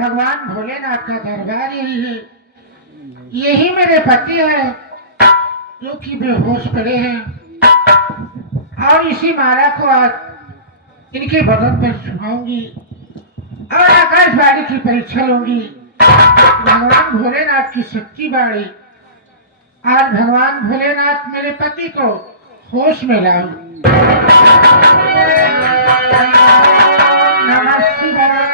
भगवान भोलेनाथ का दरबार यही है। यही मेरे पति है जो कि बेहोश पड़े हैं और इसी माला को आज इनके बदन पर सुनाऊंगी और आकाशवाणी की परीक्षा लूंगी। भगवान भोलेनाथ की शक्ति बाड़ी आज भगवान भोलेनाथ मेरे पति को होश में लाओ। नमः शिवाय।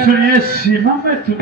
सुनिए सीमा में तुम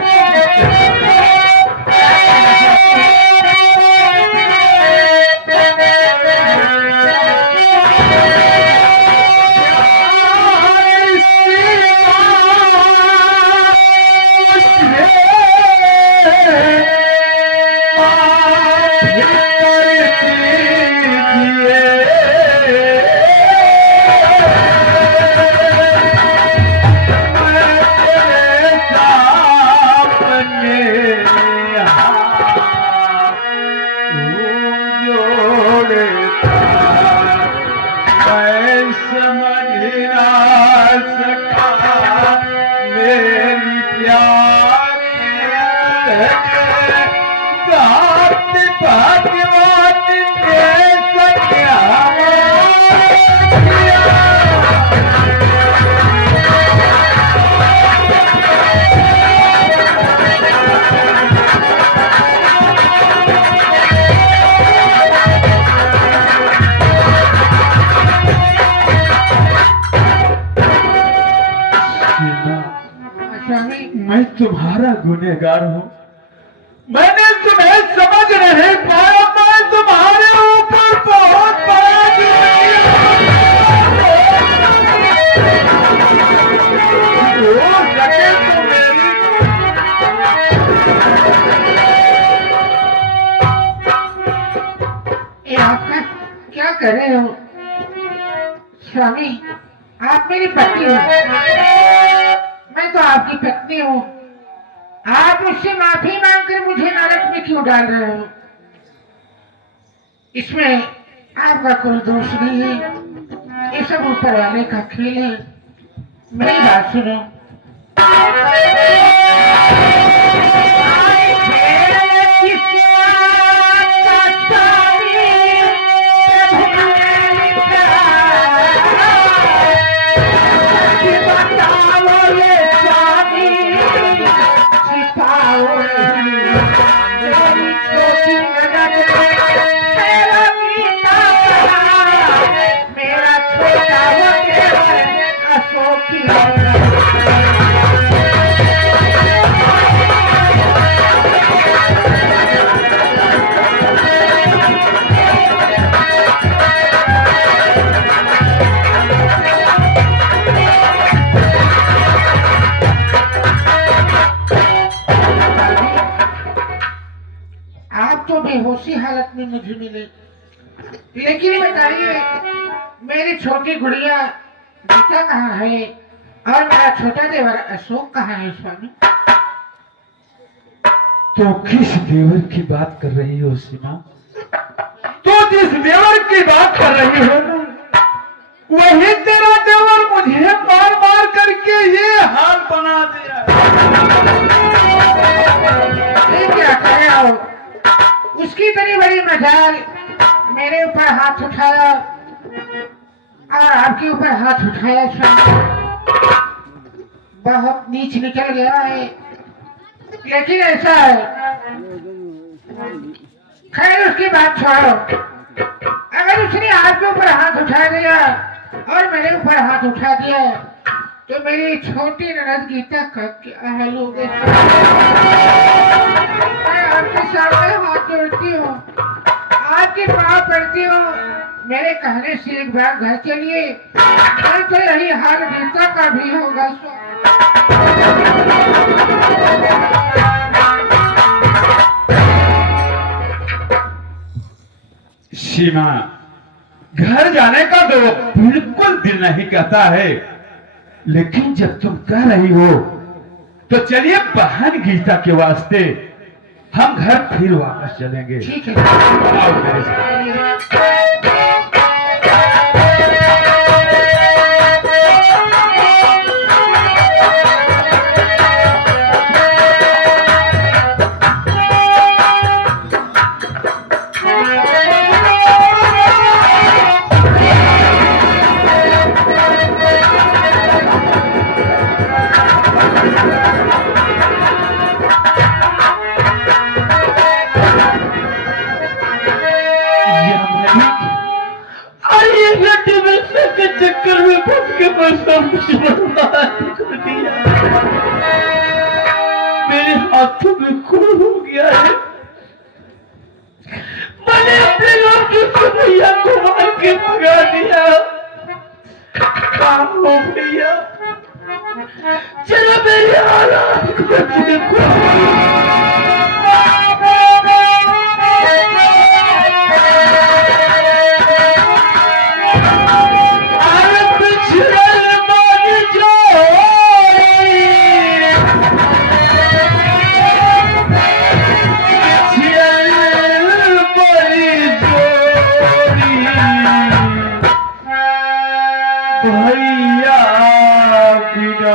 मैं तुम्हारा गुनहगार हूँ। मैंने तुम्हें समझ नहीं पाया। मैं तुम्हारे ऊपर बहुत बड़ा हो सके तो मेरी ये आपका क्या कर रहे हो स्वामी? आप मेरी पत्नी हो, मैं तो आपकी पत्नी हूँ। आप मुझसे माफी मांगकर मुझे नरक में क्यों डाल रहे हो? इसमें आपका कोई दोष नहीं है, ये सब ऊपर वाले का खेल है। मेरी बात सुनो। बेहोशी हालत में मुझे मिले, लेकिन बताइए मेरी छोटी गुड़िया गीता कहाँ है और मेरा छोटा देवर अशोक कहाँ है स्वामी? तो किस देवर की बात कर रही हो सीमा? तो जिस देवर की बात कर रही हो ना, वही तेरा देवर मुझे मार मार करके ये हाल बना दिया। क्या करे हो? उसकी इतनी बड़ी मजाल, मेरे ऊपर हाथ उठाया और आपके ऊपर हाथ उठाया स्वामी। बहुत नीच निकल गया है, लेकिन ऐसा है। खैर उसकी बात छोड़ो। अगर उसने आपके ऊपर हाथ उठा दिया और मेरे ऊपर हाथ उठा दिया तो मेरी छोटी ननद गीता का क्या हाल होगा। मैं आपके सामने हाथ जोड़ती हूँ, आपके पाँव पड़ती हूँ, मेरे कहने से एक बार घर चलिए, नहीं तो यही हाल गीता का भी होगा। सीमा, घर जाने का तो बिल्कुल दिल नहीं कहता है, लेकिन जब तुम कह रही हो तो चलिए बहन गीता के वास्ते हम घर फिर वापस चलेंगे। ठीक है। आओ मेरे साथ। चक्कर में फंस के मैं सब कुछ बर्बाद कर दिया। मेरे हाथों में खून हो गया है। मैंने अपने लड़के के भैया को मार के भगा दिया। काम हो भैया, चलो मेरे हालात को देखो। पिछड़ल मोरी जोड़ी भैया बिना।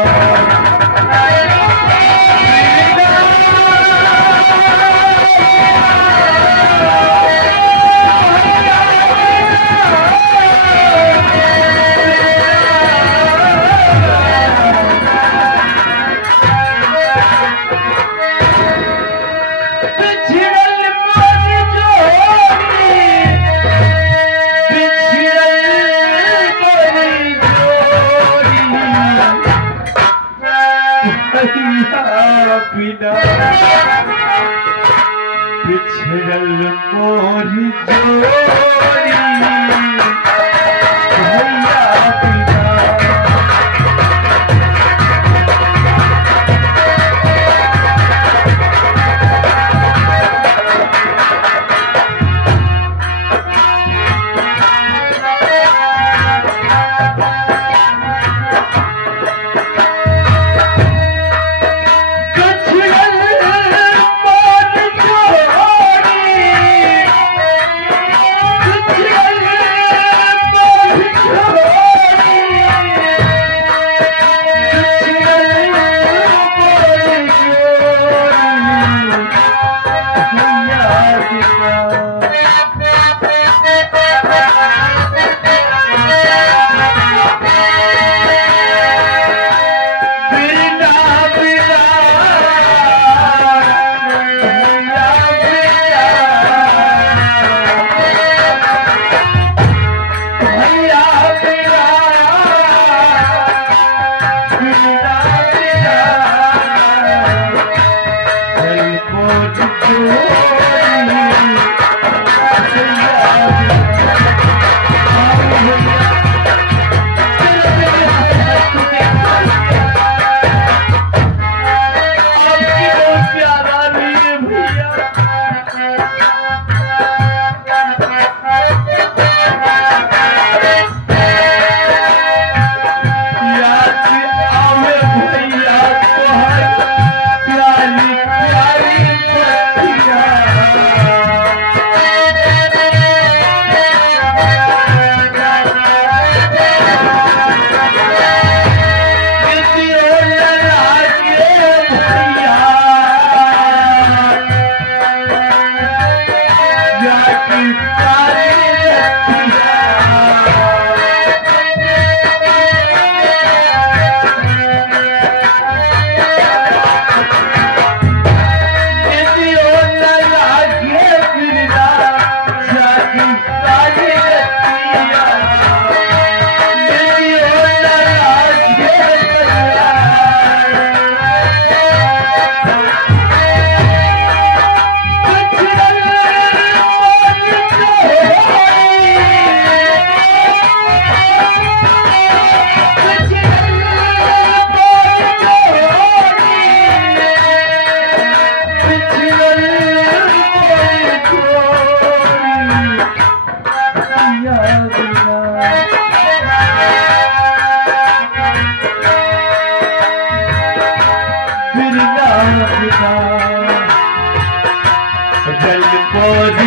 और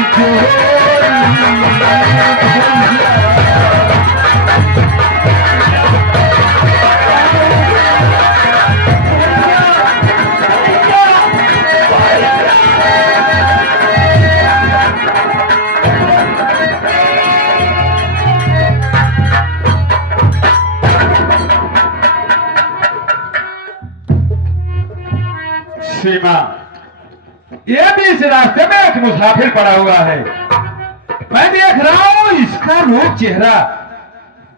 सीमा, ये भी इस रास्ते में एक मुसाफिर पड़ा हुआ है। मैं देख रहा हूं इसका रूप चेहरा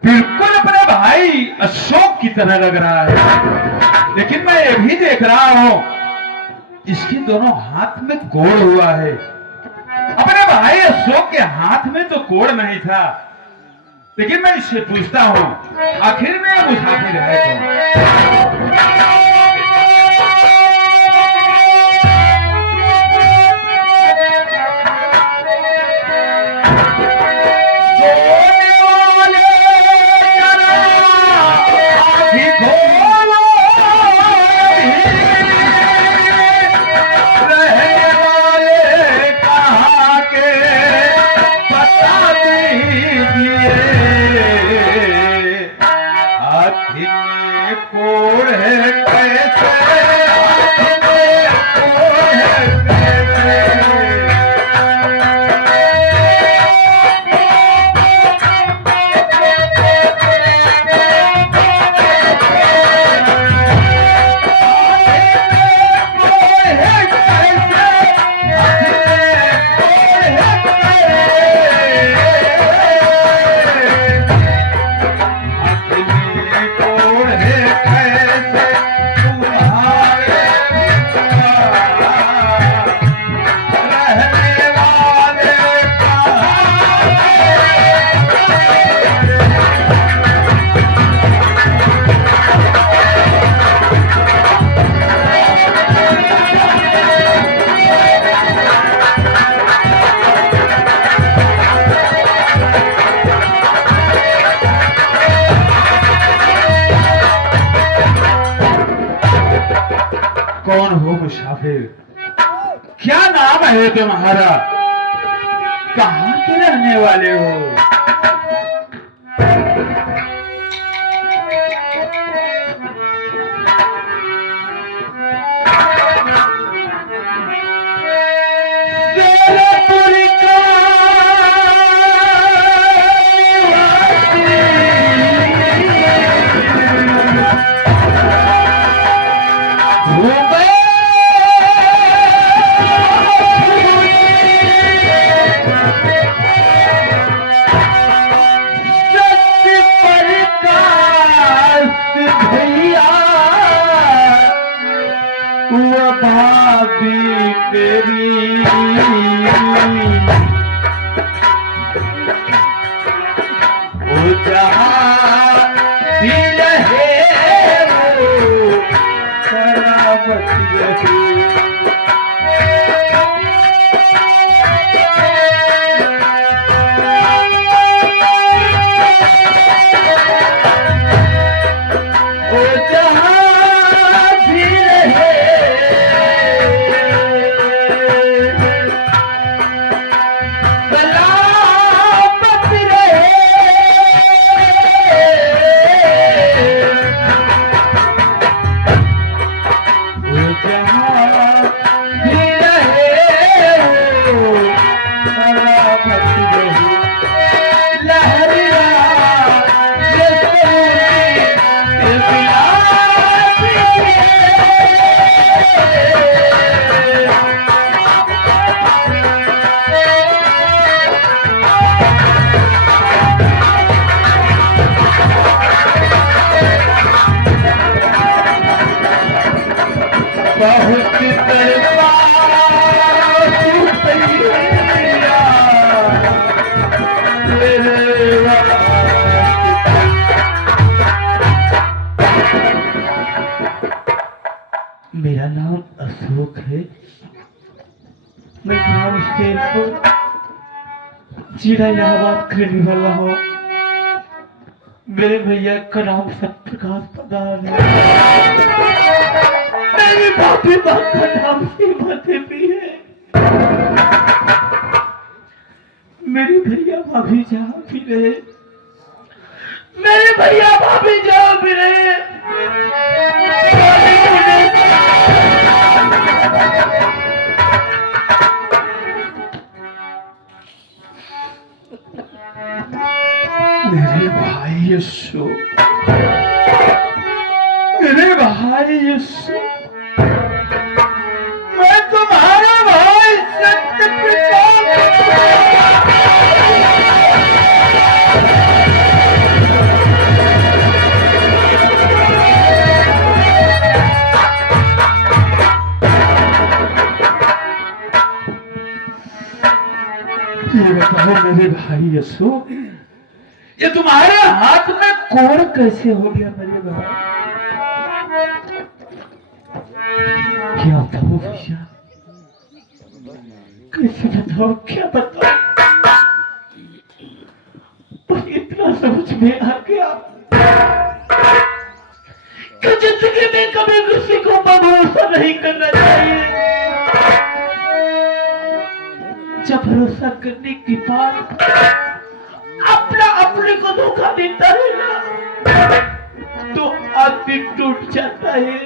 बिल्कुल अपने भाई अशोक की तरह लग रहा है, लेकिन मैं ये भी देख रहा हूं इसके दोनों हाथ में कोड़ हुआ है। अपने भाई अशोक के हाथ में तो कोड़ नहीं था, लेकिन मैं इससे पूछता हूं आखिर में मुसाफिर है कौन? कौन हो मुसाफिर? क्या नाम है तुम्हारा? कहां के रहने वाले हो? मेरा नाम अशोक है। मैं ग्राम शेरपुर जिला इलाहाबाद का रहने वाला हूँ। मेरे भैया का नाम सत्यप्रकाश प्रधान है। मेरी भाभी का नाम सीमा देवी है। भाभी जहाँ भी रहे, मेरे भैया भाभी जहाँ भी रहे, मेरे भाई यीशु, मेरे भाई यीशु, मैं तुम्हारा भाई सत्य पिता। ये बताओ मेरे भाई यीशु, ये तुम्हारे हाथ में कोड़ कैसे हो गया मेरे भाई? क्या बताओ भैया, कैसे बताओ, क्या बताओ, पर इतना समझ में आ गया कि जिंदगी में कभी किसी को भरोसा नहीं करना चाहिए। जब भरोसा करने के बाद अपना अपने को धोखा देता है ना, तो आदमी टूट जाता है।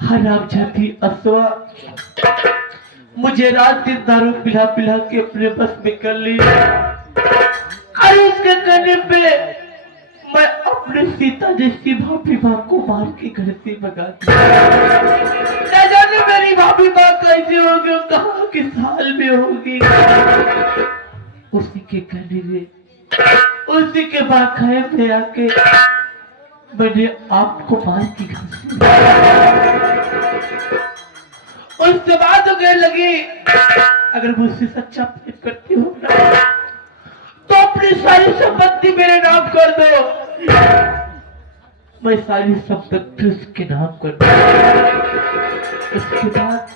हराम जाती असवा मुझे रात दिन दारू पिला पिला के अपने बस में कर ली, और उसके कहने पे मैं अपने सीता जैसी भाभी माँ को मार के घर से भगा दिया। न जाने मेरी भाभी माँ कैसी होगी, कहाँ के साल में होगी। उसी के कहने में, उसी के बाखाए में आके मैंने आपको मार के घर से, उसके बाद तो कहने लगी अगर मुझसे सच्चा प्रेम करती हो ना, तो अपनी सारी संपत्ति मेरे नाम कर दो, मैं सारी संपत्ति उसके नाम कर दूं। उसके बाद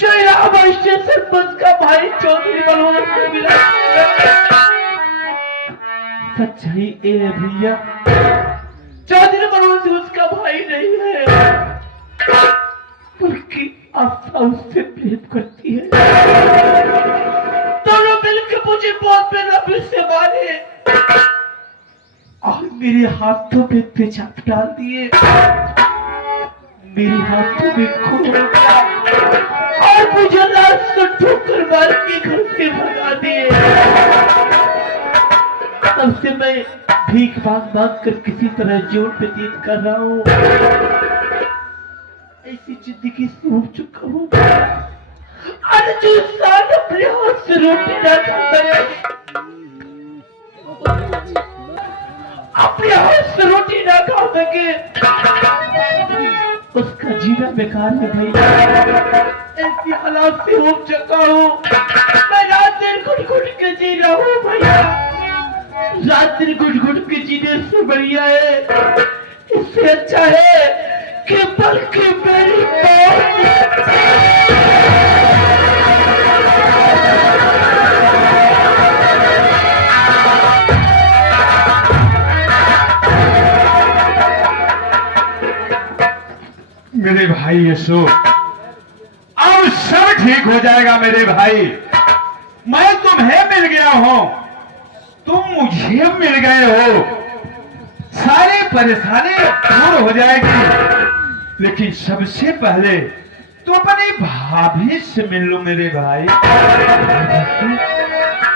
जो इलाहाबाद स्टेशन बस का भाई चौधरी बलवंत से मिला, सच्चाई ये है भैया, चौधरी बलवंत उसका भाई नहीं है, बल्कि आस्था उससे प्रेम करती है। दोनों मिलकर मुझे बहुत बेरहमी से मारे और मेरे हाथों में पेचाब डाल दिए, मेरे हाथों में खून गया और मुझे लाश से ठोकर मार के घर से भगा दिए। तब से मैं भीख मांग मांग कर किसी तरह जीवन व्यतीत कर रहा हूँ। ऐसी जिंदगी से हो चुका हूँ, और जो इंसान अपने हाथ से रोटी ना खाता है, अपने हाथ से रोटी ना खा सके, उसका जीना बेकार है भैया। ऐसी हालात से हो चुका हूँ, मैं रात दिन घुट-घुट के जी रहा हूँ भैया। रात दिन घुट-घुट के जीने से बढ़िया है, इससे अच्छा है कि बल्कि मेरी मेरे भाई यीशु, अब सब ठीक हो जाएगा मेरे भाई। मैं तुम्हें मिल गया हूं, तुम मुझे मिल गए हो, सारी परेशानी दूर हो जाएगी। लेकिन सबसे पहले तो अपनी भाभी से मिल लो मेरे भाई।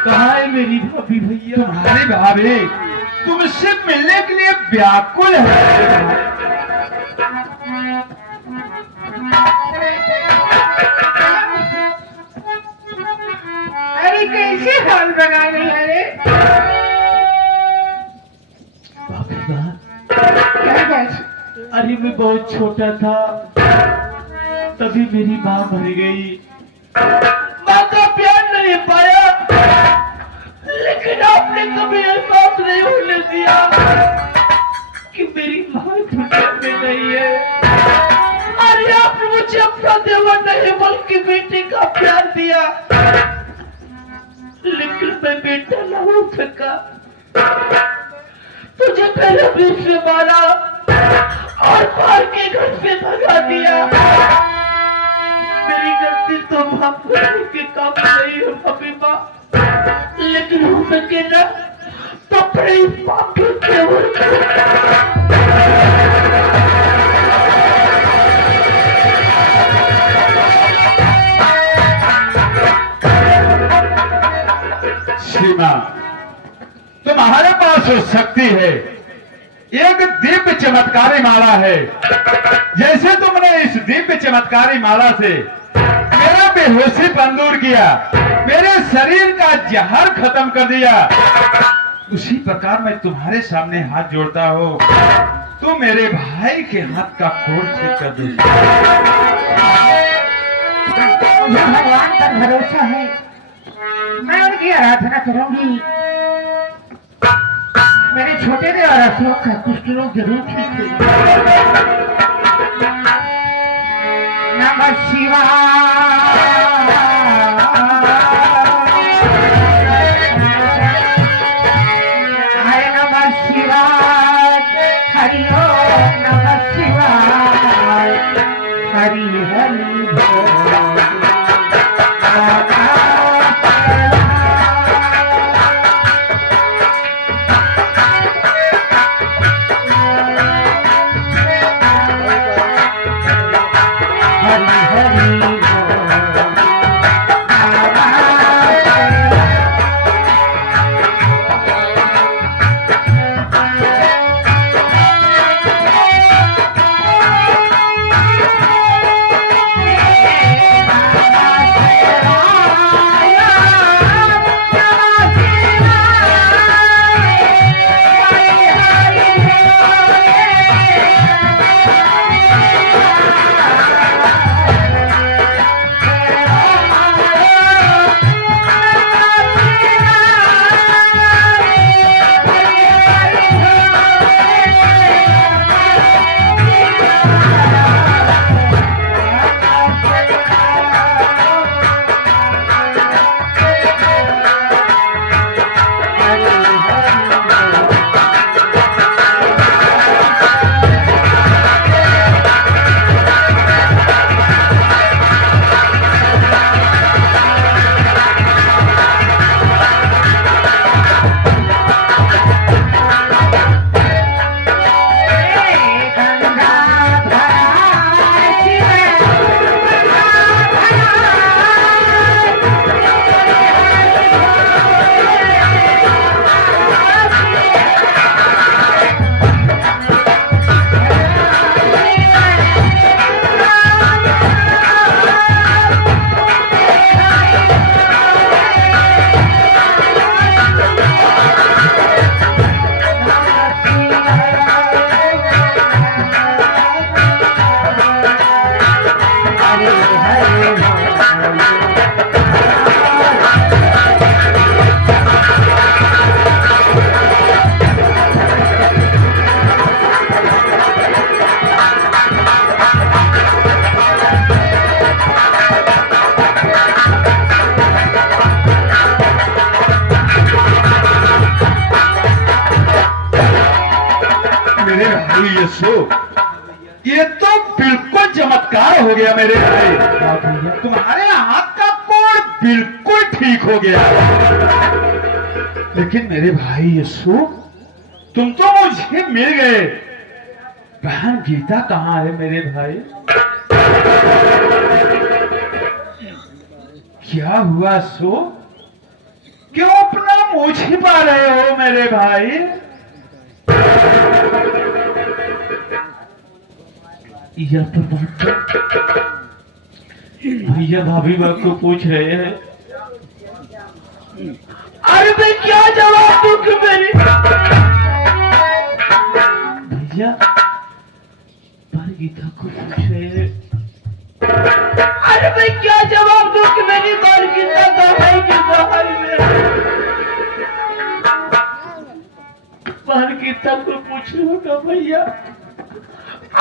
कहाँ है मेरी भाभी भैया? तुम्हारी भाभी तुमसे मिलने के लिए व्याकुल है। अरे कैसे हाल बना रही है रे? क्या बात? अरे मैं बहुत छोटा था, तभी मेरी माँ मर गई। माँ का प्यार नहीं पाया, लेकिन आपने कभी एहसास नहीं होने दिया कि मेरी माँ दुनिया में नहीं है। अरे आपने मुझे अपना देवर नहीं बल्कि बेटे का प्यार दिया, लेकिन मैं बेटा न हो सका। तुझे पहले बीच से मारा और मार के घर से भगा दिया। मेरी गलती तो माफ करने के काम नहीं है भाभी माँ। लेकिन हो सके ना तो अपने बाप के तेवर सीमा, तुम्हारे पास जो शक्ति है, एक दिव्य चमत्कारी माला है। जैसे तुमने इस दिव्य चमत्कारी माला से मेरा बेहोशीपन दूर किया, मेरे शरीर का जहर खत्म कर दिया, उसी प्रकार मैं तुम्हारे सामने हाथ जोड़ता हूँ, तो मेरे भाई के हाथ का कोड़ ठीक कर दो। मुझे भगवान पर भरोसा है, मैं उनकी आराधना करूंगी। मेरे छोटे देवर अशोक का कुछ रोग जरूर ठीक होगा। नमः शिवाय, हरे नमः शिवाय, हरि ओम नमः शिवाय, हरि हरि बोल। ये तो बिल्कुल चमत्कार हो गया मेरे भाई। तुम्हारे हाथ का कोड़ बिल्कुल ठीक हो गया। लेकिन मेरे भाई यीशु, तुम तो मुझे मिल गए, बहन गीता कहाँ है मेरे भाई? क्या हुआ सो? क्यों अपना मुंह छिपा रहे हो मेरे भाई? यह तो भैया भाभी बात को पूछ रहे हैं। अरे मैं क्या जवाब दूं कि मेरी भैया पर गीता को पूछ रहे हैं। अरे मैं क्या जवाब दूं कि मेरी बाल गीता दवाई के बाहर में बाल गीता को पूछ होगा भैया।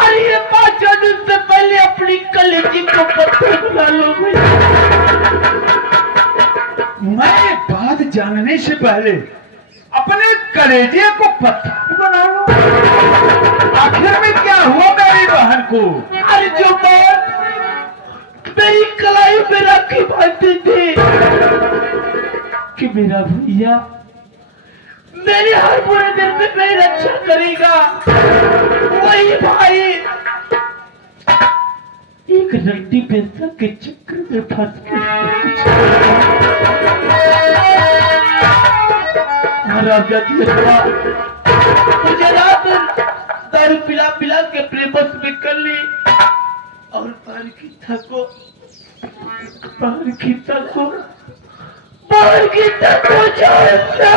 अरे ये 5 दिन से पहले अपनी कलेजी को पत्थर बना लो भैया। मैं बात जानने से पहले अपने कलेजे को पत्थर बना लो? आखिर में क्या हुआ मेरी बहन को? अरे जो बात मेरी कलाई में रखी बांधती थी कि मेरा भैया मेरे हर बुरे दिन में मेरी रक्षा करेगा। वही भाई एक रंडी पैसा के चक्कर में फंस के मुझे रात दारू पिला पिला के प्रेमस में कर ली और बाहर की थको जान से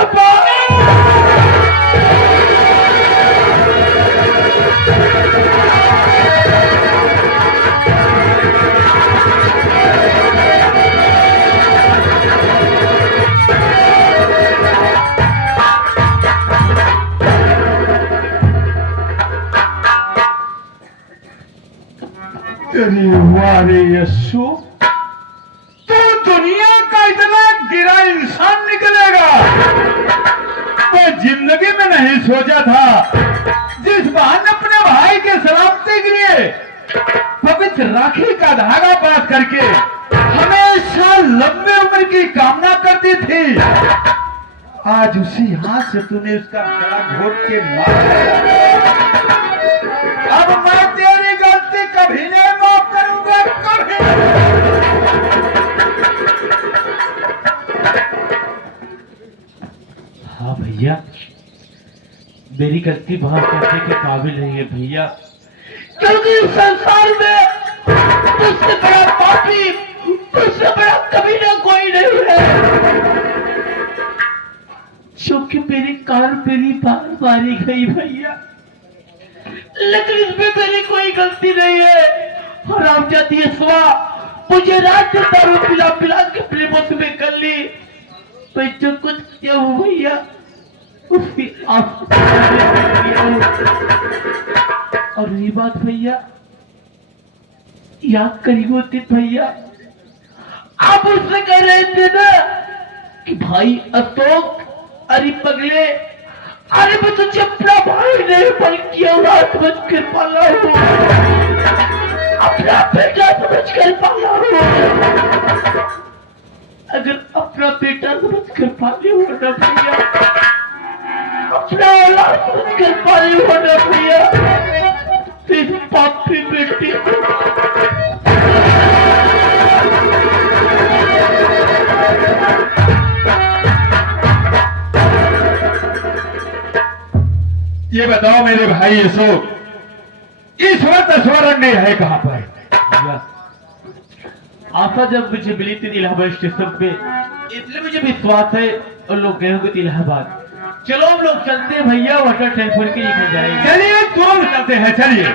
तेरी वारे यशु, तू दुनिया का इतना गिरा इंसान निकलेगा तो जिंदगी में नहीं सोचा था। जिस बहाने अपने भाई के सलामती के लिए पवित्र राखी का धागा बांध करके हमेशा लंबी उम्र की कामना करती थी, आज उसी हाथ से तूने उसका गला घोट के मार दिया। अब मैं तेरी गलती कभी नहीं माफ करूंगा, कभी। हाँ भैया, मेरी गलती बाहर करने के काबिल नहीं है भैया, क्योंकि इस संसार में तुझसे बड़ा पापी, तुझसे बड़ा कमीना कोई नहीं है। क्योंकि मेरी कार मेरी बार मारी गई भैया, लेकिन इसमें मेरी कोई गलती नहीं है। हरामजादी अस्वा मुझे रात दारू पिला पिला के प्रेमस में कर ली। मैं जो कुछ किया हूँ भैया उसकी आप और ये बात भैया याद करी होती भैया, आप उससे कह रहे थे ना कि भाई अशोक, अरे पगले, अरे मैं तुझे अपना भाई नहीं बल्कि औलाद समझ कर पाला हूँ, अपना बेटा समझ कर पाला हूँ। अगर अपना बेटा समझ कर पाले हो ना भैया, अपना औलाद समझ कर पाले हो ना भैया, तो इस पापी बेटी को ये बताओ मेरे भाई अशोक, इस वक्त स्वरण्य है कहां पर? आशा जब मुझे मिली थी इलाहाबाद स्टेशन पे, इसलिए मुझे विश्वास है और लोग गए होंगे इलाहाबाद। चलो हम लोग चलते हैं भैया, वाटर टेलीफोन के लेकर जाएंगे। चलिए तुरंत चलते हैं, चलिए।